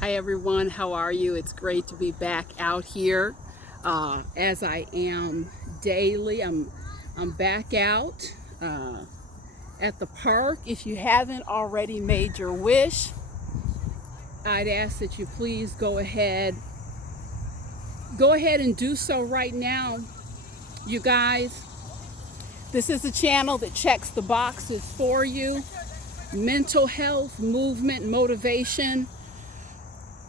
Hi everyone, how are you? It's great to be back out here as I am daily. I'm back out at the park. If you haven't already made your wish, I'd ask that you please go ahead and do so right now. You guys, this is a channel that checks the boxes for you. Mental health, movement, motivation.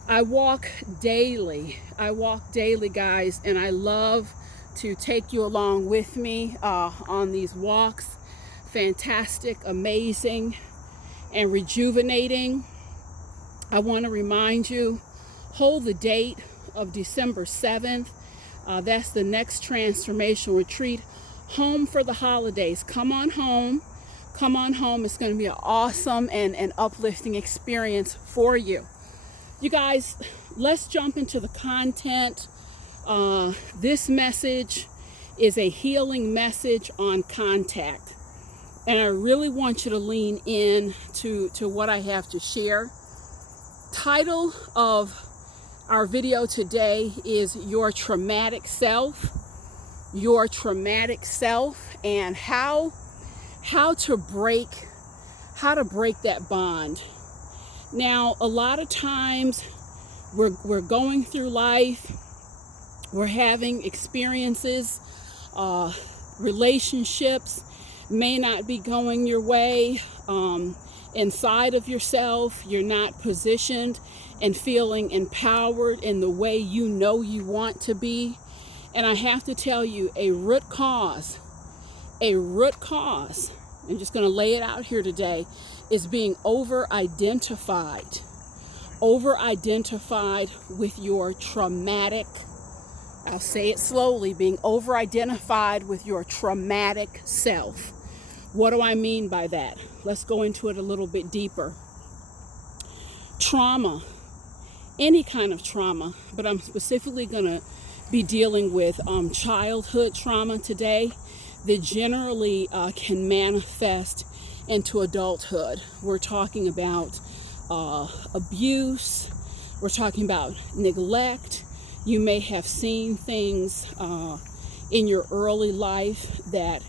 I walk daily, guys, and I love to take you along with me on these walks. Fantastic, amazing, and rejuvenating. I want to remind you, hold the date of December 7th. That's the next transformation retreat. Home for the holidays. Come on home. Come on home. It's going to be an awesome and uplifting experience for you. You guys, let's jump into the content. This message is a healing message on contact. And I really want you to lean in to what I have to share. Title of our video today is Your Traumatic Self. Your Traumatic Self, and how to break that bond. Now, a lot of times we're going through life, we're having experiences, relationships may not be going your way. Inside of yourself, you're not positioned and feeling empowered in the way you know you want to be. And I have to tell you, a root cause, I'm just going to lay it out here today, is being over-identified with your traumatic, I'll say it slowly, being over-identified with your traumatic self. What do I mean by that? Let's go into it a little bit deeper. Trauma, any kind of trauma, but I'm specifically going to be dealing with childhood trauma today that generally can manifest into adulthood. We're talking about abuse. We're talking about neglect. You may have seen things in your early life that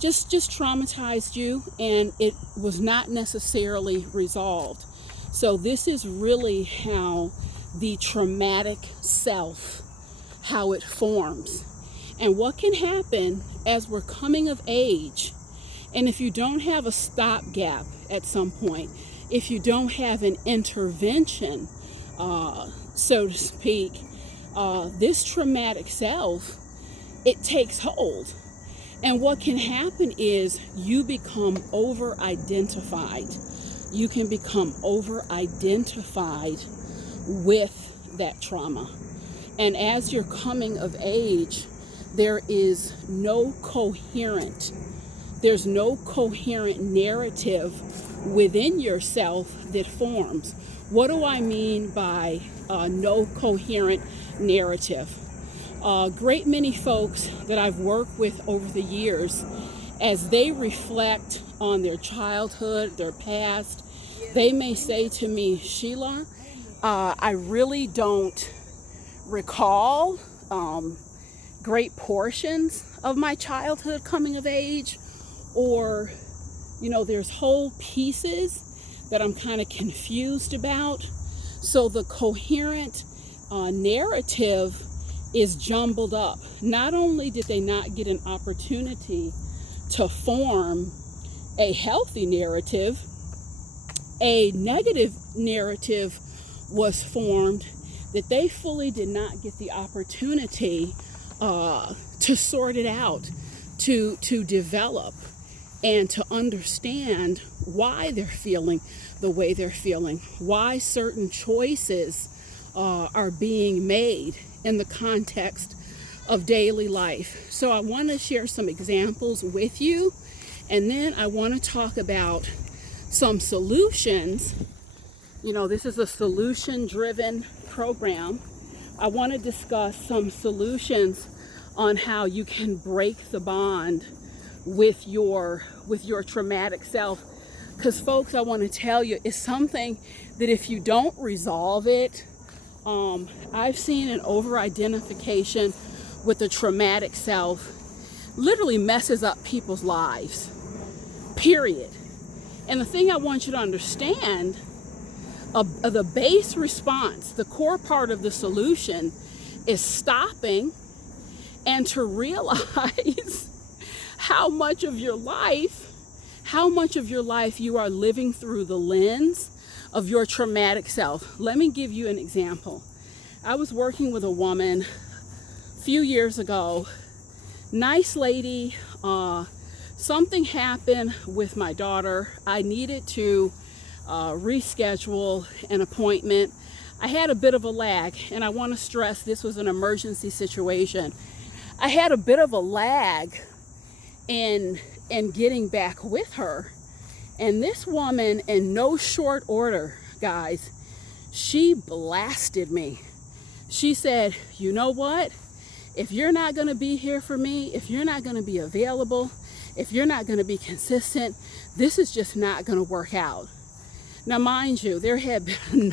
just traumatized you, and it was not necessarily resolved. So this is really how the traumatic self, how it forms. And what can happen as we're coming of age, and if you don't have a stopgap at some point, if you don't have an intervention, so to speak, this traumatic self, it takes hold. And what can happen is you become over-identified. You can become over-identified with that trauma. And as you're coming of age, there's no coherent narrative within yourself that forms. What do I mean by no coherent narrative? Great many folks that I've worked with over the years, as they reflect on their childhood, their past, they may say to me, Sheila, I really don't recall great portions of my childhood coming of age, or there's whole pieces that I'm kind of confused about. So the coherent narrative is jumbled up. Not only did they not get an opportunity to form a healthy narrative, a negative narrative was formed that they fully did not get the opportunity to sort it out, to develop, and to understand why they're feeling the way they're feeling, why certain choices are being made in the context of daily life. So I want to share some examples with you, and then I want to talk about some solutions. This is a solution-driven program. I want to discuss some solutions on how you can break the bond with your traumatic self. Because folks, I want to tell you, it's something that if you don't resolve it, I've seen an over-identification with the traumatic self literally messes up people's lives, period. And the thing I want you to understand, the base response, the core part of the solution is stopping and to realize how much of your life you are living through the lens of your traumatic self. Let me give you an example. I was working with a woman a few years ago, nice lady. Something happened with my daughter. I needed to reschedule an appointment. I had a bit of a lag, and I want to stress this was an emergency situation. I had a bit of a lag in getting back with her. And this woman, in no short order, guys, she blasted me. She said, you know what? If you're not going to be here for me, if you're not going to be available, if you're not going to be consistent, this is just not going to work out. Now, mind you, there had been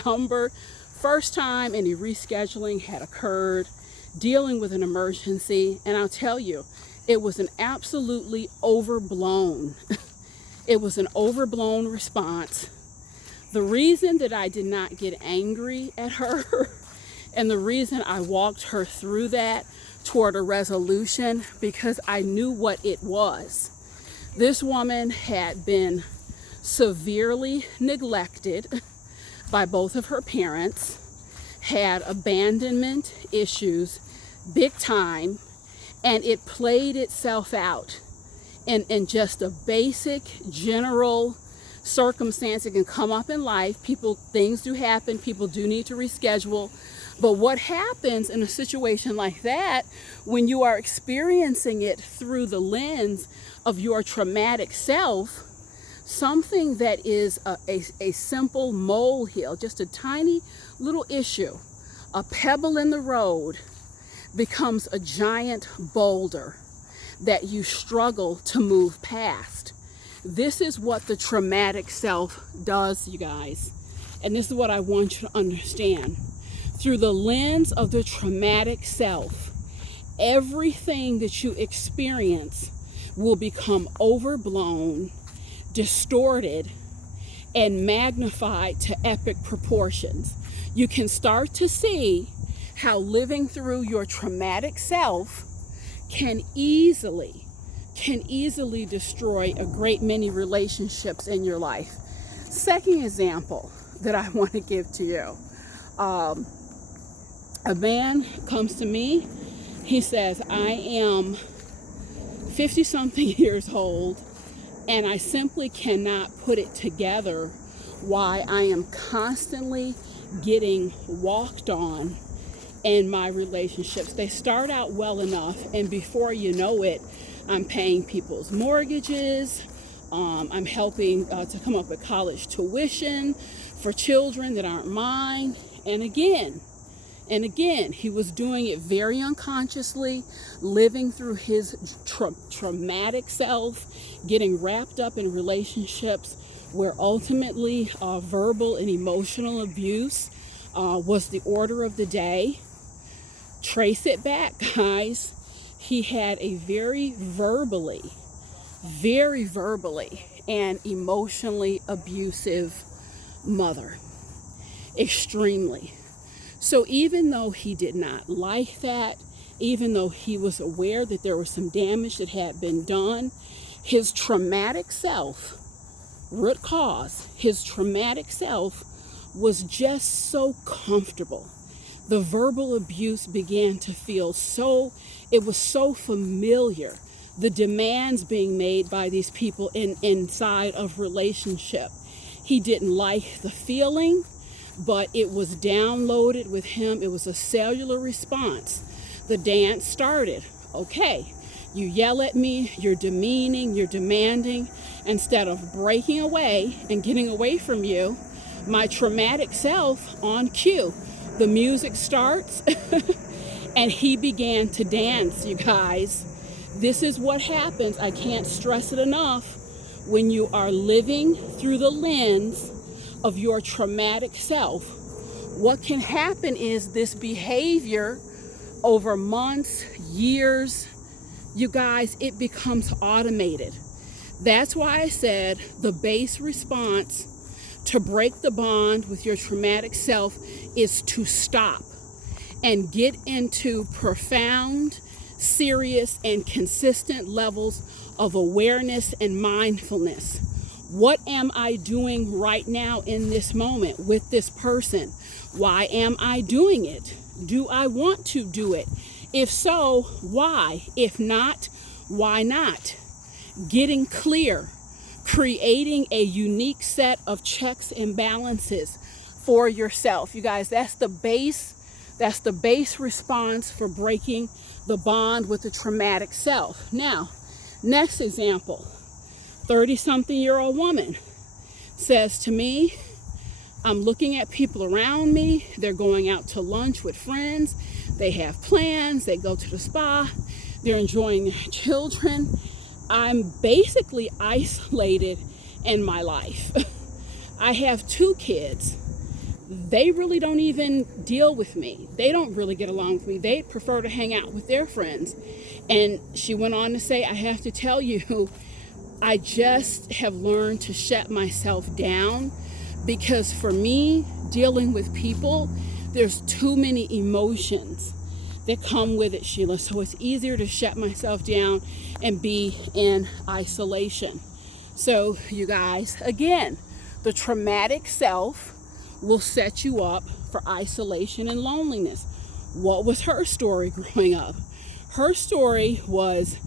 first time any rescheduling had occurred, dealing with an emergency, and I'll tell you, it was an absolutely overblown, it was an overblown response. The reason that I did not get angry at her and the reason I walked her through that toward a resolution, because I knew what it was. This woman had been severely neglected by both of her parents, had abandonment issues big time, and it played itself out in just a basic general circumstance. It can come up in life. Things do happen. People do need to reschedule. But what happens in a situation like that, when you are experiencing it through the lens of your traumatic self, something that is a simple molehill, just a tiny little issue, a pebble in the road, becomes a giant boulder that you struggle to move past. This is what the traumatic self does, you guys. And this is what I want you to understand. Through the lens of the traumatic self, everything that you experience will become overblown, distorted, and magnified to epic proportions. You can start to see how living through your traumatic self can easily destroy a great many relationships in your life. Second example that I want to give to you. A man comes to me. He says, I am 50-something years old, and I simply cannot put it together why I am constantly getting walked on in my relationships. They start out well enough, and before you know it, I'm paying people's mortgages. I'm helping to come up with college tuition for children that aren't mine. And again, he was doing it very unconsciously, living through his traumatic self, getting wrapped up in relationships where ultimately verbal and emotional abuse was the order of the day. Trace it back, guys. He had a very verbally and emotionally abusive mother. Extremely. So even though he did not like that, even though he was aware that there was some damage that had been done, his traumatic self, root cause, his traumatic self was just so comfortable. The verbal abuse began to feel it was so familiar. The demands being made by these people inside of relationship. He didn't like the feeling, but it was downloaded with him. It was a cellular response. The dance started. Okay, you yell at me, you're demeaning, you're demanding. Instead of breaking away and getting away from you, my traumatic self on cue. The music starts and he began to dance, you guys. This is what happens. I can't stress it enough. when you are living through the lens of your traumatic self, what can happen is this behavior over months, years, you guys, it becomes automated. That's why I said the base response to break the bond with your traumatic self is to stop and get into profound, serious, and consistent levels of awareness and mindfulness. What am I doing right now in this moment with this person? Why am I doing it? Do I want to do it? If so, why? If not, why not? Getting clear, creating a unique set of checks and balances for yourself. You guys, that's the base response for breaking the bond with the traumatic self. Now, next example, 30-something-year-old woman says to me, I'm looking at people around me, they're going out to lunch with friends, they have plans, they go to the spa, they're enjoying their children. I'm basically isolated in my life. I have 2 kids. They really don't even deal with me. They don't really get along with me. They prefer to hang out with their friends. And she went on to say, I have to tell you, I just have learned to shut myself down, because for me, dealing with people, there's too many emotions that come with it, Sheila. So it's easier to shut myself down and be in isolation. So you guys, again, the traumatic self will set you up for isolation and loneliness. What was her story growing up? Her story was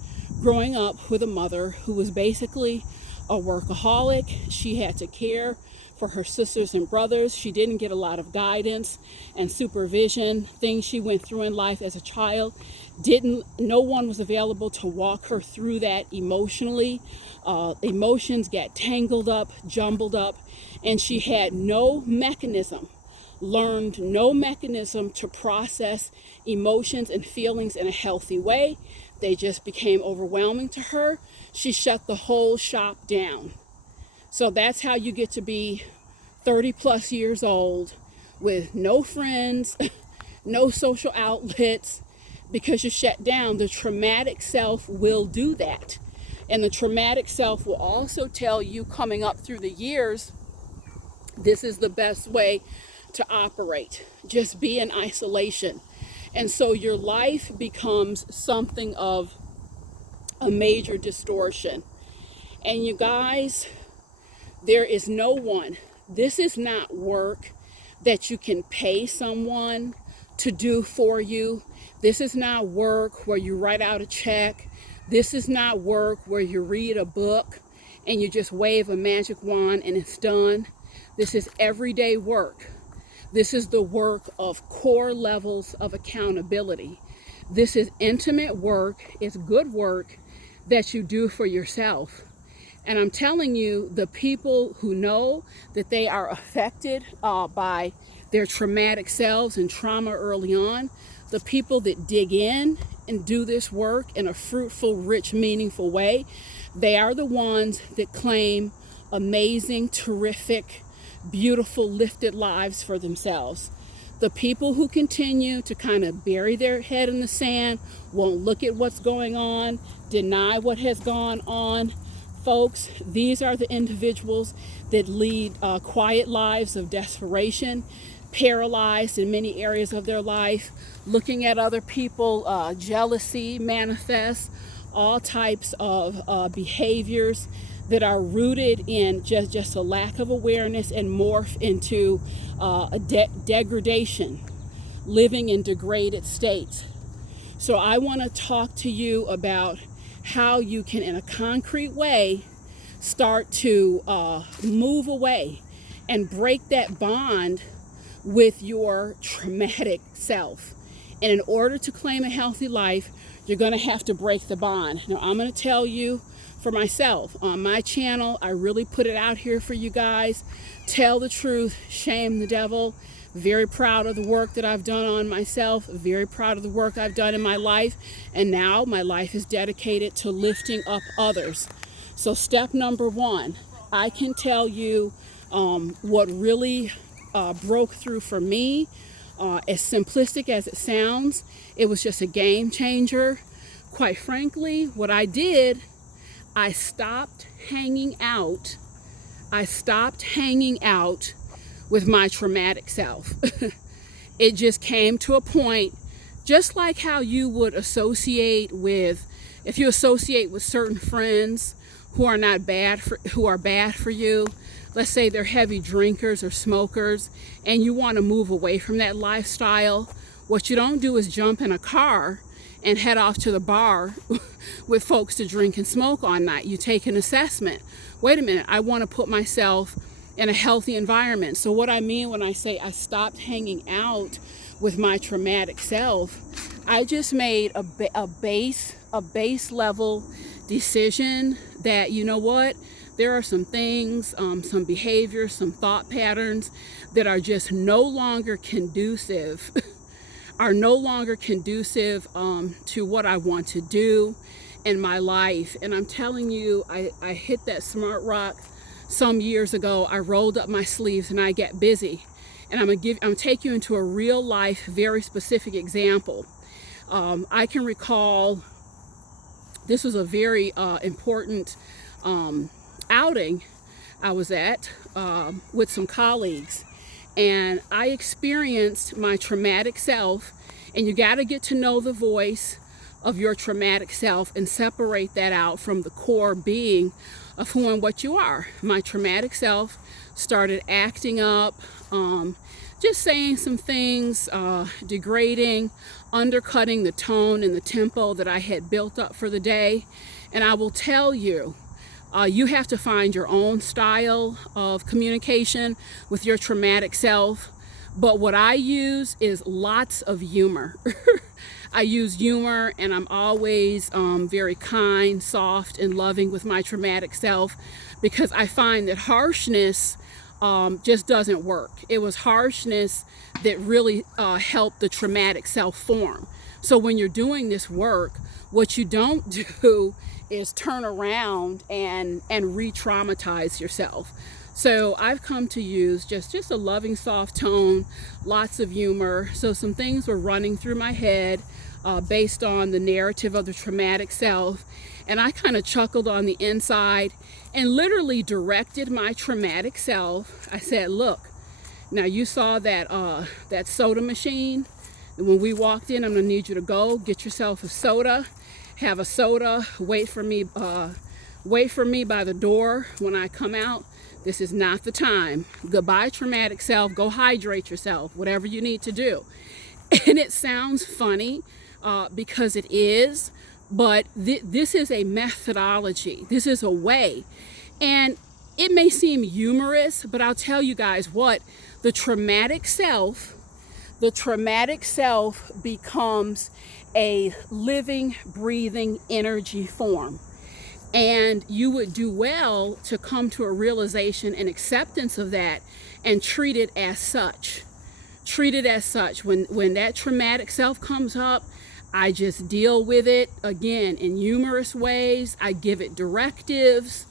growing up with a mother who was basically a workaholic. She had to care for her sisters and brothers. She didn't get a lot of guidance and supervision. Things she went through in life as a child, no one was available to walk her through that emotionally. Emotions got tangled up, jumbled up, and she had learned no mechanism to process emotions and feelings in a healthy way. They just became overwhelming to her. She shut the whole shop down. So that's how you get to be 30 plus years old with no friends, no social outlets, because you shut down. The traumatic self will do that. And the traumatic self will also tell you, coming up through the years, this is the best way to operate. Just be in isolation. And so your life becomes something of a major distortion. And you guys, there is no one. This is not work that you can pay someone to do for you. This is not work where you write out a check. This is not work where you read a book and you just wave a magic wand and it's done. This is everyday work. This is the work of core levels of accountability. This is intimate work. It's good work that you do for yourself. And I'm telling you, the people who know that they are affected by their traumatic selves and trauma early on, the people that dig in and do this work in a fruitful, rich, meaningful way, they are the ones that claim amazing, terrific, beautiful, lifted lives for themselves. The people who continue to kind of bury their head in the sand, won't look at what's going on, deny what has gone on, folks, these are the individuals that lead quiet lives of desperation, paralyzed in many areas of their life, looking at other people, jealousy manifests, all types of behaviors that are rooted in just a lack of awareness and morph into a degradation, living in degraded states. So I want to talk to you about how you can, in a concrete way, start to move away and break that bond with your traumatic self. And in order to claim a healthy life, you're going to have to break the bond. Now, I'm going to tell you for myself, on my channel, I really put it out here for you guys. Tell the truth, shame the devil. Very proud of the work that I've done on myself, very proud of the work I've done in my life, and now my life is dedicated to lifting up others. So step number one, I can tell you what really broke through for me. As simplistic as it sounds, it was just a game changer. Quite frankly, what I did, I stopped hanging out. I stopped hanging out with my traumatic self. It just came to a point, just like how you would associate with, if you associate with certain friends who are not bad for, who are bad for you. Let's say they're heavy drinkers or smokers, and you want to move away from that lifestyle. What you don't do is jump in a car and head off to the bar with folks to drink and smoke all night. You take an assessment. Wait a minute, I want to put myself in a healthy environment. So what I mean when I say I stopped hanging out with my traumatic self, I just made a base level decision that, you know what, there are some things, some behaviors, some thought patterns that are just no longer conducive are no longer conducive to what I want to do in my life. And I'm telling you, I hit that smart rock some years ago. I rolled up my sleeves and I get busy. And I'm gonna take you into a real life, very specific example. I can recall this was a very important outing I was at with some colleagues. And I experienced my traumatic self, and you got to get to know the voice of your traumatic self and separate that out from the core being of who and what you are. My traumatic self started acting up, just saying some things, degrading, undercutting the tone and the tempo that I had built up for the day. And I will tell you, you have to find your own style of communication with your traumatic self. But what I use is lots of humor. I use humor, and I'm always very kind, soft, and loving with my traumatic self, because I find that harshness just doesn't work. It was harshness that really helped the traumatic self form. So when you're doing this work, what you don't do is turn around and re-traumatize yourself. So I've come to use just a loving, soft tone, lots of humor. So some things were running through my head based on the narrative of the traumatic self. And I kind of chuckled on the inside and literally directed my traumatic self. I said, look, now you saw that soda machine. And when we walked in, I'm gonna need you to go get yourself a soda. Have a soda, wait for me by the door when I come out. This is not the time. Goodbye, traumatic self. Go hydrate yourself, whatever you need to do. And it sounds funny because it is, but this is a methodology. This is a way. And it may seem humorous, but I'll tell you guys what, the traumatic self becomes a living, breathing energy form. And you would do well to come to a realization and acceptance of that and treat it as such. Treat it as such. When that traumatic self comes up, I just deal with it, again, in humorous ways. I give it directives,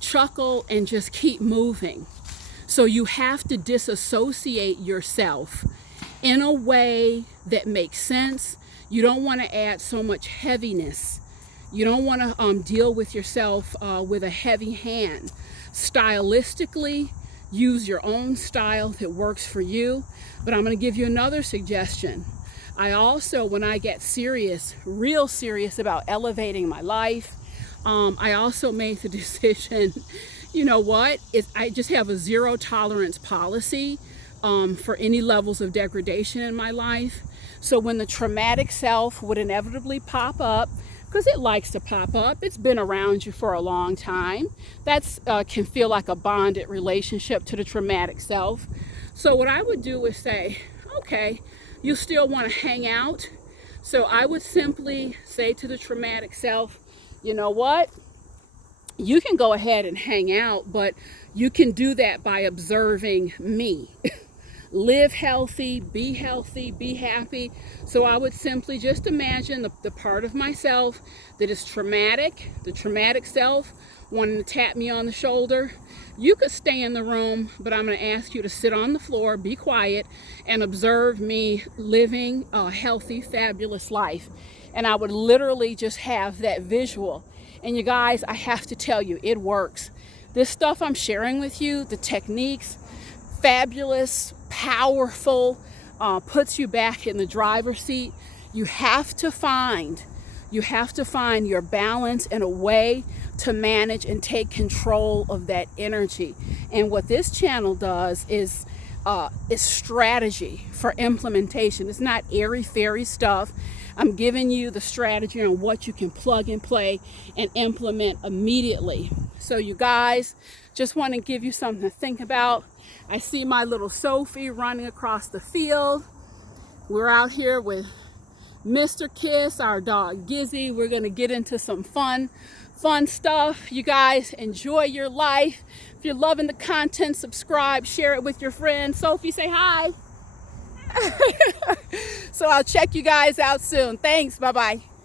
chuckle, and just keep moving. So you have to disassociate yourself in a way that makes sense. You don't want to add so much heaviness. You don't want to deal with yourself with a heavy hand. Stylistically, use your own style that works for you. But I'm going to give you another suggestion. I also, when I get serious, real serious about elevating my life, I also made the decision, you know what, I just have a zero tolerance policy for any levels of degradation in my life. So when the traumatic self would inevitably pop up, because it likes to pop up, it's been around you for a long time, that's can feel like a bonded relationship to the traumatic self. So what I would do is say, okay, you still want to hang out. So I would simply say to the traumatic self, you know what, you can go ahead and hang out, but you can do that by observing me. live healthy, be happy. So I would simply just imagine the part of myself that is traumatic, the traumatic self, wanting to tap me on the shoulder. You could stay in the room, but I'm going to ask you to sit on the floor, be quiet, and observe me living a healthy, fabulous life. And I would literally just have that visual. And you guys, I have to tell you, it works. This stuff I'm sharing with you, the techniques, fabulous, powerful, puts you back in the driver's seat. You have to find your balance and a way to manage and take control of that energy. And what this channel does is strategy for implementation. It's not airy-fairy stuff. I'm giving you the strategy on what you can plug and play and implement immediately. So you guys, just want to give you something to think about. I see my little Sophie running across the field. We're out here with Mr. Kiss, our dog Gizzy. We're going to get into some fun stuff. You guys, enjoy your life. If you're loving the content, subscribe, share it with your friends. Sophie, say hi. So I'll check you guys out soon. Thanks. Bye-bye.